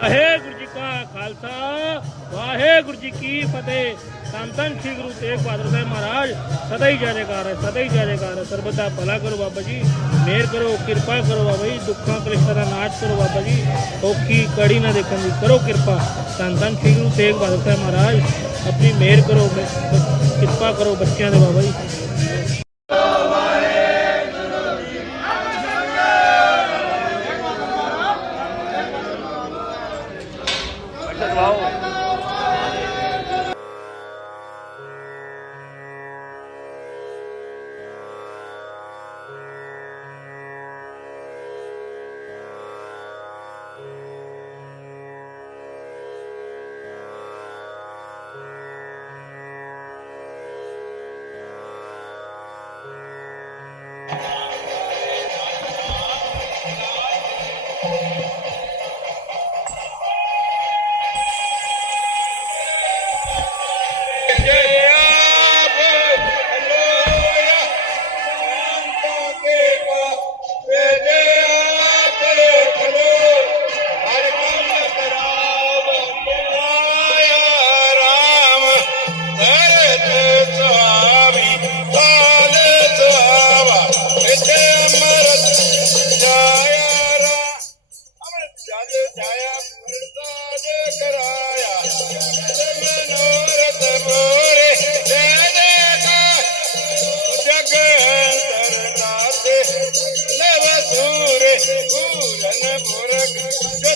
ਵਾਹਿਗੁਰੂ ਜੀ ਕਾ ਖਾਲਸਾ, ਵਾਹਿਗੁਰੂ ਜੀ ਕੀ ਫਤਿਹ। ਧੰਨ ਸ੍ਰੀ ਗੁਰੂ ਤੇਗ ਬਹਾਦਰ ਸਾਹਿਬ ਮਹਾਰਾਜ, ਸਦਾ ਹੀ ਜੈਕਾਰ ਹੈ, ਸਦਾ ਹੀ ਜੈਕਾਰ ਹੈ। ਸਰਬਤ ਦਾ ਭਲਾ ਕਰੋ ਬਾਬਾ ਜੀ, ਮਿਹਰ ਕਰੋ, ਕਿਰਪਾ ਕਰੋ ਬਾਬਾ ਜੀ, ਦੁੱਖਾਂ ਕਲੇਸ਼ਾਂ ਦਾ ਨਾਸ਼ ਕਰੋ ਬਾਬਾ ਜੀ, ਔਖੀ ਕੜੀ ਨਾ ਦੇਖਣ ਦੀ ਕਰੋ ਕਿਰਪਾ। ਧੰਨ ਧੰਨ ਸ੍ਰੀ ਗੁਰੂ ਤੇਗ ਬਹਾਦਰ ਸਾਹਿਬ ਮਹਾਰਾਜ, ਆਪਣੀ ਮਿਹਰ ਕਰੋ, ਕਿਰਪਾ ਕਰੋ ਬੱਚਿਆਂ ਦੇ ਬਾਬਾ ਜੀ। Baby.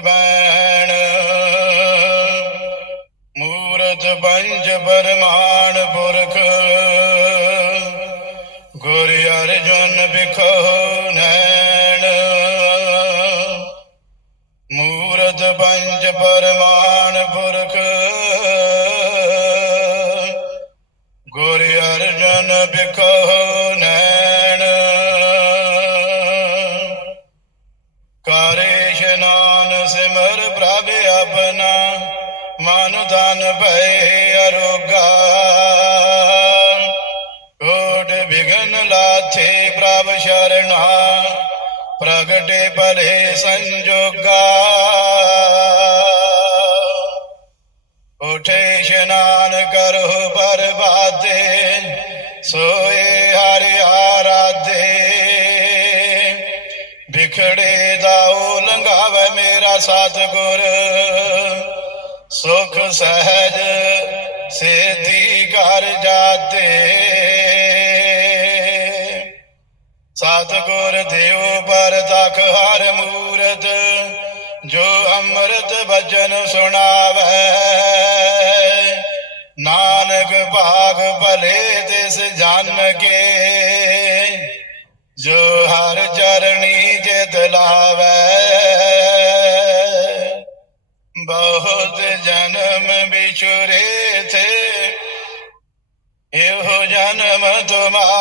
ਬੈਣ। ਮੂਰਤ ਬੰਜ ਬਰਮਾਨ ਪੁਰਖ। ਗੁਰ ਅਰਜਨ ਬਿਖੋ ਨੈਣ। ਮੂਰਤ ਬੰਜ ਬਰਮਾਨ ਪੁਰਖ। ਗੁਰ ਅਰਜਨ ਬਿਖੋ ਨੈਣ। ਕਰੇ ਸ਼ਨਾ ਸਿਮਰ ਪ੍ਰਭ ਆਪਣਾ, ਮਨ ਧਨ ਭਏ ਅਰੋਗਾ। ਕੋਟ ਵਿਗਨ ਲਾਥੇ ਪ੍ਰਭ ਸ਼ਰਣਾ, ਪ੍ਰਗਟੇ ਭਲੇ ਸੰਜੋਗਾ। ਉਠੇ ਸਨਾਨ ਕਰੋ ਬਰਬਾਦੇ, ਸੋਏ ਸਤਗੁਰ ਸੁਖ ਸਹਿਜ ਸੇਤੀ ਘਰ ਜਾਤੇ। ਸਤਗੁਰ ਦੇਵ ਪਰ ਤਖ ਹਰ ਮੂਰਤ, ਜੋ ਅੰਮ੍ਰਿਤ ਬਚਨ ਸੁਣਾਵੇ। ਨਾਨਕ ਭਾਗ ਭਲੇ ਤਿਸ ਜਨ ਕੇ। চড়েছে এহ জন্ম তোমার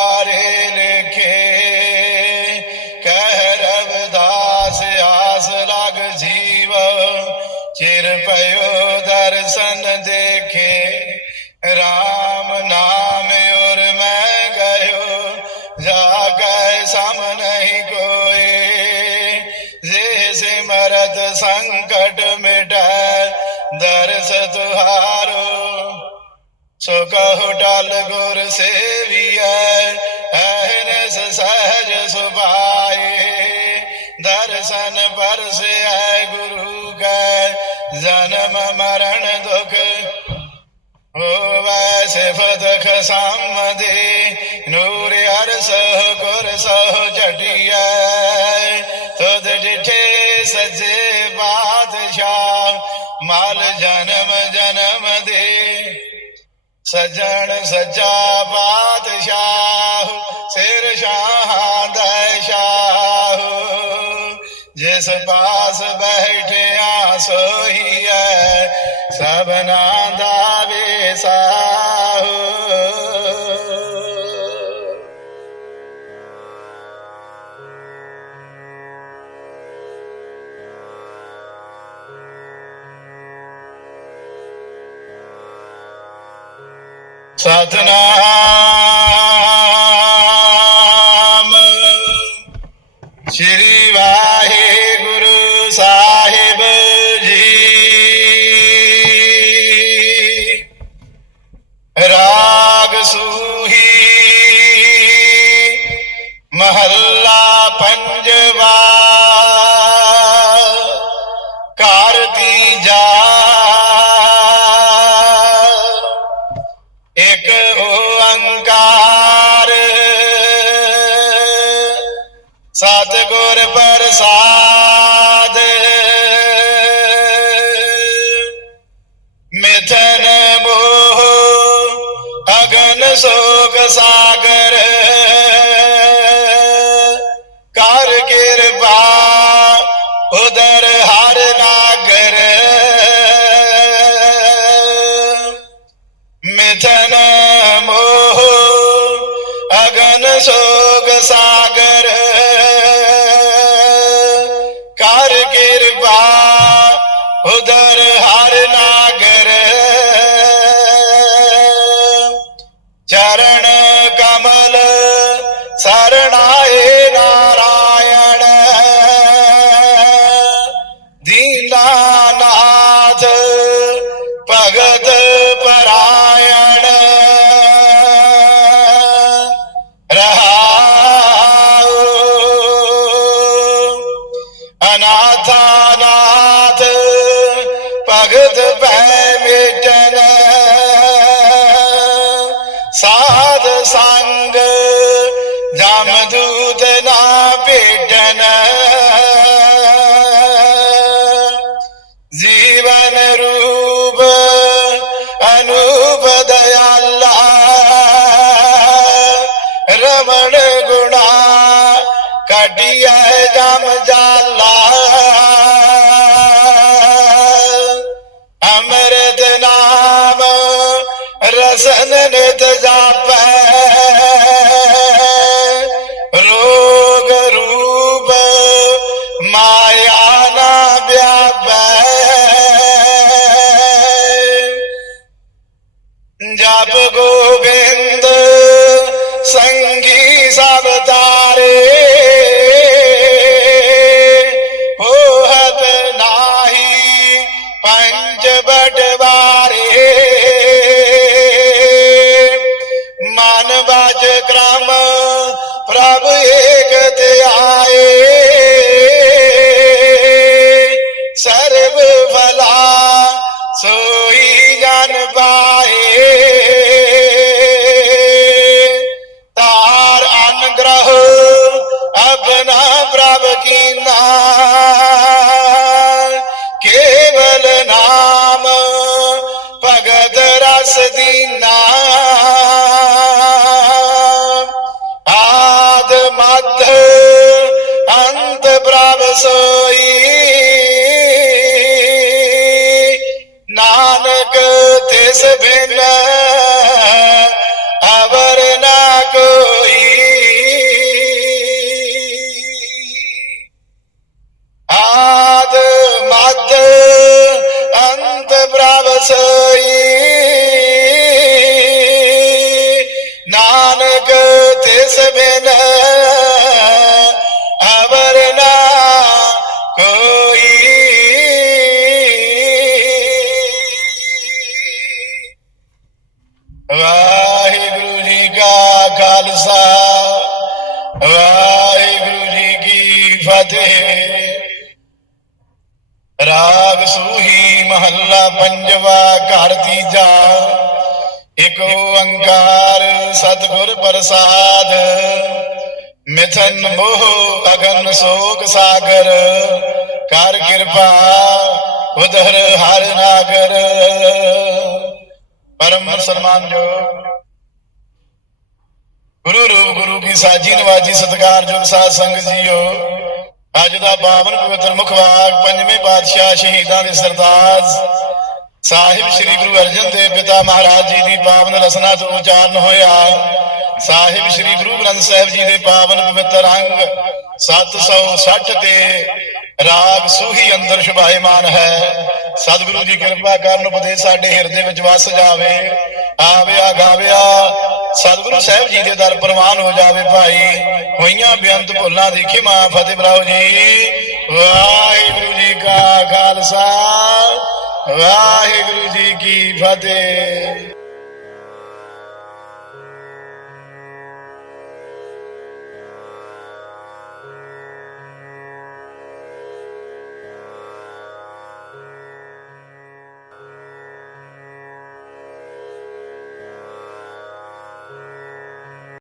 ਕਹੂ ਡਲ ਗੁਰ ਸੇਵੀਐ, ਐਨਸ ਸਹਜ ਸੁਭਾਏ। ਦਰਸ਼ਨ ਪਰਸੈ ਗੁਰੂ ਕੈ, ਜਨਮ ਮਰਨ ਦੁਖ ਹੋਵੈ, ਸਿਫਤ ਖਸਾਮਦੇ। ਨੂਰ ਅਰਸ ਗੁਰ ਸੋ ਝਟਿਐ ਤੁਧ ਡਿਠੇ ਸਜੇ ਬਾ ਸਜਣ ਸੱਚਾ ਬਾਦਸ਼ਾਹ ਸਿਰ ਸ਼ਾਹਾਂ ਦਾ ਸ਼ਾਹ। ਜਿਸ ਪਾਸ ਬੈਠਿਆ ਸੋਹੀਐ ਸਭਨਾ ਦਾ ਵੇਸਾ সাজনা paga ਮਦੀਨਾ। ਆਦ ਮੱਧ ਅੰਤ ਬ੍ਰਹਮ ਸੋ ਪ੍ਰਸਾਦ। ਮਿਥਨ ਮੋਹ ਅਗਨ ਸੋਗ ਸਾਗਰ। ਕਰ ਕਿਰਪਾ ਉਧਰ ਹਰ ਨਾਗਰ। ਪਰਮ ਸਨਮਾਨਯੋਗ ਗੁਰੂ ਰੂਪ ਗੁਰੂ ਕੀ ਸਾਜੀ ਨਵਾਜੀ ਸਤਿਕਾਰਯੋਗ ਸਾਧ ਸੰਗਤ ਜੀਓ। ਅੱਜ ਦਾ ਪਾਵਨ ਪਵਿੱਤਰ ਮੁਖਵਾਕ ਪੰਜਵੇਂ ਪਾਤਸ਼ਾਹ ਸ਼ਹੀਦਾਂ ਦੇ ਸਰਤਾਜ ਸਾਹਿਬ ਸ੍ਰੀ ਗੁਰੂ ਅਰਜਨ ਦੇਵ ਪਿਤਾ ਮਹਾਰਾਜ ਜੀ ਦੀ ਪਾਵਨ ਰਸਨਾ ਤੋਂ ਉਚਾਰਨ ਹੋਇਆ। ਸਾਹਿਬ ਸ੍ਰੀ ਗੁਰੂ ਗ੍ਰੰਥ ਸਾਹਿਬ ਜੀ ਦੇ ਪਾਵਨ ਪਵਿੱਤਰ ਅੰਗ 760 ਤੇ ਰਾਗ ਸੂਹੀ ਅੰਦਰ ਸ਼ੁਭਾਇਮਾਨ ਹੈ। ਸਤਿਗੁਰੂ ਜੀ ਕਿਰਪਾ ਕਰਨ ਉਪਦੇਸ਼ ਸਾਡੇ ਹਿਰਦੇ ਵਿੱਚ ਵਸ ਜਾਵੇ, ਆਵਿਆ ਗਾਵਿਆ, ਸਤਿਗੁਰੂ ਸਾਹਿਬ ਜੀ ਦੇ ਦਰ ਪ੍ਰਵਾਨ ਹੋ ਜਾਵੇ ਭਾਈ। ਹੋਈਆਂ ਬੇਅੰਤ ਭੁੱਲਾਂ ਦੀ ਖਿਮਾ ਫਤਿਹ ਬਰਾਓ ਜੀ। ਵਾਹਿਗੁਰੂ ਜੀ ਕਾ ਖਾਲਸਾ, ਵਾਹਿਗੁਰੂ ਜੀ ਕੀ ਫਤਿਹ।